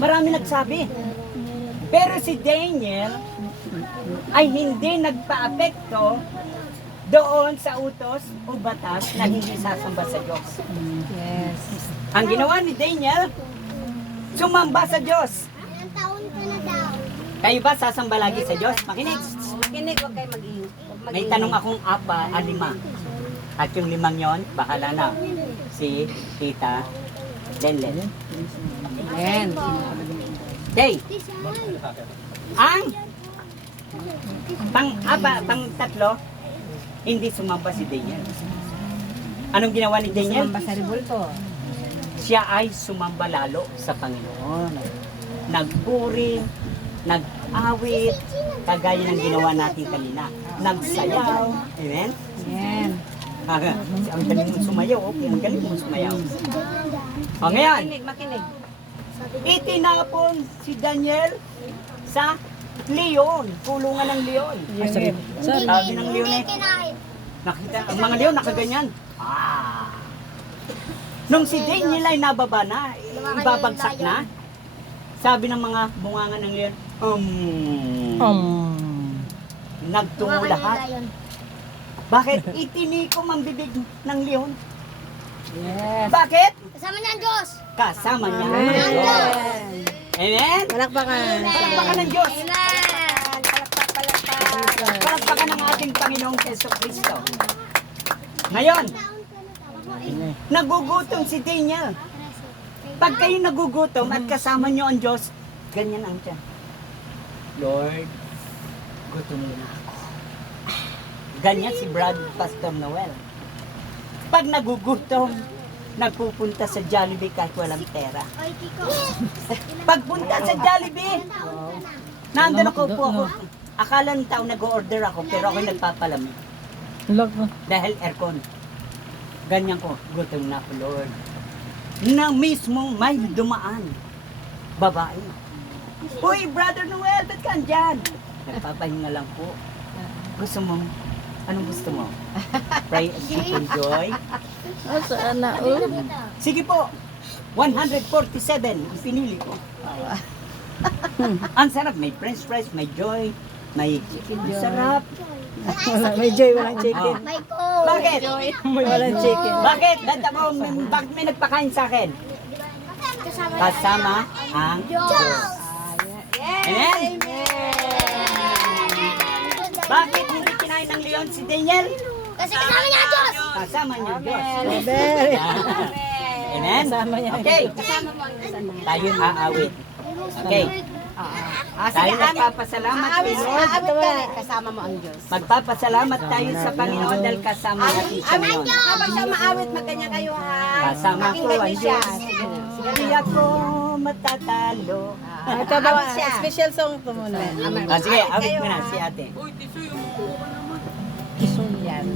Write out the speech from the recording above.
Marami nagsabi. Pero si Daniel ay hindi nagpa-apekto doon sa utos o batas na hindi sasamba sa Diyos. Yes. Ang ginawa ni Daniel, sumamba sa Diyos. Ilang taon ka na daw? Kayo ba sasamba lagi sa Diyos? Makinig. Makinig, huwag kayo mag-iing. May tanong akong lima. At yung limang yon, bahala na. Si Tita Lenlen. Amen. Okay. Ang pang tatlo, hindi sumamba si Daniel. Anong ginawa ni Daniel? Sumamba sa ribulto. Siya ay sumamba lalo sa Panginoon. Nagpuri, nag-awit, kagaya ng ginawa natin kanina. Nagsayaw. Amen? Amen. Ang galing mong sumayaw. Okay, ang galing mong sumayaw. O ngayon, Makinig, makinig. itinapon si Daniel sa leon, kulungan ng leon. Sabi ng leon eh, Kinain. nakita, ang mga leon nakaganyan. Nung si Daniel ay nababa na, ibabagsak na, sabi ng mga bunganga ng leon, nagtungo lahat. Bakit? Itinikom ang bibig ng leon. Yes. Bakit? Kasama niya ang Diyos. Kasama niya. ang Amen. Diyos. Amen? Palakpakan. Palakpakan ng Diyos. Amen. Palakpakan ng ating Panginoong Yeso Kristo. Ngayon, nagugutom si Daniel. Pag kayo nagugutom at kasama niyo ang Diyos, ganyan ang tiyan. Lord, gutom na ako. Ganyan si Brad Pastor Noel. Pag nagugutom, nagpupunta sa Jollibee kahit walang pera. Oy, Kiko. Pagpunta sa Jollibee, nandun ako po ako. Akala ng tao nag-order ako, pero ako nagpapalamig. Dahil aircon. Ganyan ko, gutom na ako, Lord. Na mismong may dumaan. Babae. Uy, Brother Noel, ba't ka andyan? Nagpapahinga lang po. Gusto mo, anong gusto mo? Fry chicken joy? Sana. Sige po, 147 ang pinili ko. Ang sarap, may french fries, may joy, may chicken joy. Sarap. May joy, walang chicken. Oh. May coke. Bakit? May walang chicken. Bakit? Bakit may nagpakain sa akin? Kasama ang Diyos. Amen? Bakit hindi kinain ng leon si Daniel? Kasi kasama niya ang Diyos. Kasama niya ang Diyos. Very. Amen? Kasama niya. Okay. Tayo aawit. Okay. Tayo magpapasalamat kay Lord. Aawit ka rin, kasama mo ang Diyos. Magpapasalamat tayo sa Panginoon dahil kasama natin siya ngayon. Habang siya maawit, magkanya kayo ha. Kasama ko Pakinggan ang niyo siya. Diyos. Sige. Hindi ako matatalo. Ito ba, special song to muna. Sige, awit mo na si ate. Yan.